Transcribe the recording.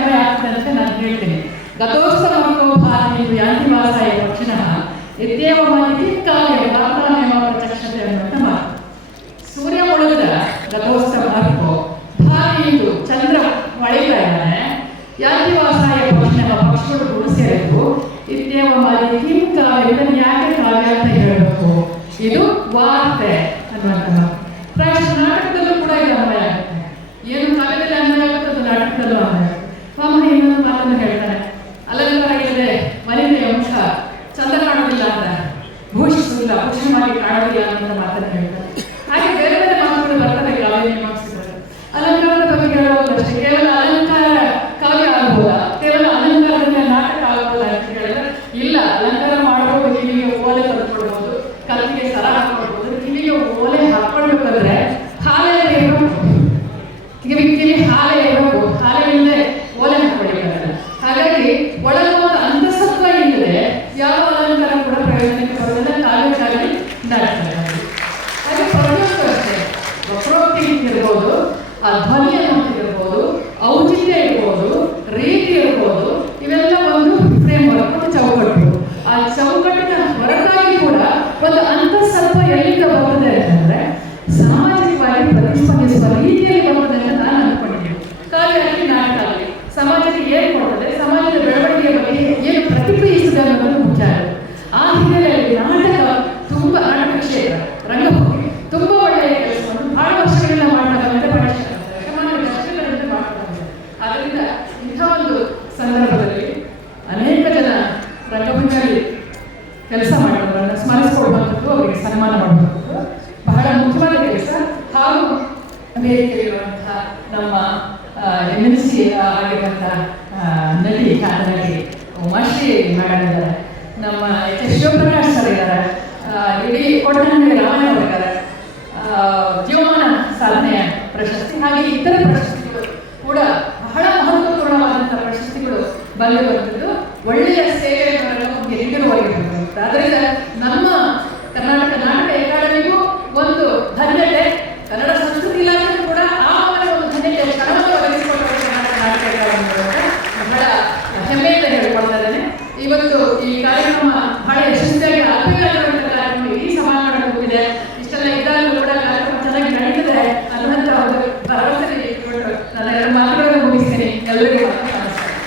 ಅನ್ವಯ ಆಗ್ತದೆ ಅಂತ ನಾನು ಹೇಳ್ತೀನಿ ಗತೋತ್ಸವಕ್ಕೋ ಭಾರತೀಯ ಯಾಂತಿವಾಸಾಯ ಇತ್ಯೇವ ಮಾಹಿತಿ ಕಾವ್ಯ ಪ್ರಾರ್ಥನೆಯ ಪ್ರತ್ಯಕ್ಷತೆ ಅನ್ನುವಂಥ ಮಾತು ಸೂರ್ಯ ಮುಳುಗದ ಗತೋತ್ಸವ ಹಕ್ಕು. ಭಾವಿದು ಚಂದ್ರ ಹೊಳಿತಾ ಇದ್ದಾನೆ. ಯಾಂತಿವಾಸಾಯ ಪಕ್ಷಿಣ ಪಕ್ಷಿಗಳು ಗುಡಿಸಿರಬೇಕು ಇದೇವ ಮಾಹಿತಿ ಕಿಂ ಕಾವ್ಯ ಇದನ್ನು ಯಾಕೆ ಕಾವ್ಯ ಅಂತ ಹೇಳಬೇಕು? ಇದು ವಾರ್ತೆ ಅನ್ನುವಂಥ ಮಾತು ನಾಟಕದಲ್ಲೂ ಕೂಡ ಇದು ಅನ್ವಯ ಆಗುತ್ತೆ. ಏನು ಕಾವ್ಯದಲ್ಲಿ ಅನ್ವಯ ಆಗುತ್ತೆ ಅದು ನಾಟಕದಲ್ಲೂ ಅನ್ವಯ ಮಾತನ್ನು ಹೇಳ್ತಾನೆ. ಅಲಂಕಾರ ಹೇಳಿದ್ರೆ ಮನೆಯ ವಂಶ ಚಂದ ಕಾಣೋದಿಲ್ಲ ಅಂತ. ಭೂಷಿಸುವುದಿಲ್ಲ ಮಾಡಿ ಕಾಣೋದಿಲ್ಲ ಅಂತ ಮಾತನ್ನು ಹೇಳ್ತಾರೆ ಹಾಗೆ ಬೇರೆ ಬೇರೆ ಮಾತುಗಳು ಬರ್ತವೆ ಕಾವ್ಯ ಮೀಮಾಂಸಕರು ಅಲಂಕಾರದ ಬಗ್ಗೆ ಹೇಳೋದು ಅಷ್ಟೇ. ಕೇವಲ ಅಲಂಕಾರ ಕಾವ್ಯ ಆಗಬಹುದ? ಕೇವಲ ಅಲಂಕಾರದಿಂದ ನಾಟಕ ಆಗಬಹುದ ಅಂತ ಹೇಳಿದ್ರೆ ಇಲ್ಲ. ಅಲಂಕಾರ ಮಾಡ್ಬೋದು ಕಿವಿಗೆ ಓಲೆ ತಂದ್ಕೊಡ್ಬೋದು ಕಲ್ಲಿಗೆ ಸರ ಹಾಕೊಡ್ಬೋದು, ಕಿವಿಗೆ ಓಲೆ ಹಾಕೊಳ್ಬೇಕಂದ್ರೆ ಹಾಲೇ ಇರಬೇಕು ಕಿವಿ ಆ ಧ್ವನಿ ಅನ್ನೋದಿರ್ಬೋದು ಔಚಿತ್ಯ ಇರ್ಬೋದು, ರೀತಿ ಇರ್ಬೋದು, ಇವೆಲ್ಲ ಒಂದು ಫ್ರೇಮ್ ವರ್ಕ್ ಒಂದು ಚೌಕಟ್ಟು. ಆ ಚೌಕಟ್ಟಿನ ಹೊರತಾಗಿ ಕೂಡ ಒಂದು ಅಂತಸತ್ವ ಎಲ್ಲಿಂದ ಬರ್ತದೆ ಅಂತಂದ್ರೆ ಸಾಮಾಜಿಕವಾಗಿ ಪ್ರತಿಸ್ಪಂದಿಸುವ ರೀತಿಯಲ್ಲಿ ಬರ್ತದೆ ಅಂತ ನಾನು ರಂಗಭೂಮಿಯಲ್ಲಿ ಕೆಲಸ ಮಾಡೋದನ್ನು ಸ್ಮರಿಸಿಕೊಳ್ಳುವಂಥದ್ದು ಅವರಿಗೆ ಸನ್ಮಾನ ಮಾಡುವಂಥದ್ದು ಬಹಳ ಮುಖ್ಯವಾದ ಕೆಲಸ. ಹಾಗೂ ಅಮೇರಿಕೆಯಲ್ಲಿರುವಂತಹ ನಮ್ಮ ಎಂ ಎನ್ ಸಿ ಆಗಿರುವಂತಹ ಆ, ನಟಿ ಉಮಾಶ್ರೀ ಮೇಡಮ್ ಇದ್ದಾರೆ ನಮ್ಮ ಎಚ್ ಶಿವಪ್ರಕಾಶ್ ಸರ್ ಇದ್ದಾರೆ. ಇಡೀ ಕೊಟ್ಟಂಗೆ ರಾಮಾಯಣ ಜೀವಮಾನ ಸಾಧನೆಯ ಪ್ರಶಸ್ತಿ ಹಾಗೆ ಇತರ ಪ್ರಶಸ್ತಿಗಳು ಕೂಡ ಬಹಳ ಮಹತ್ವಪೂರ್ಣವಾದಂತಹ ಪ್ರಶಸ್ತಿಗಳು ಬಂದಿರುವಂಥದ್ದು. ಒಳ್ಳೆಯ ನೀಡಿರುವಾಗಿರುವಂಥದ್ದು на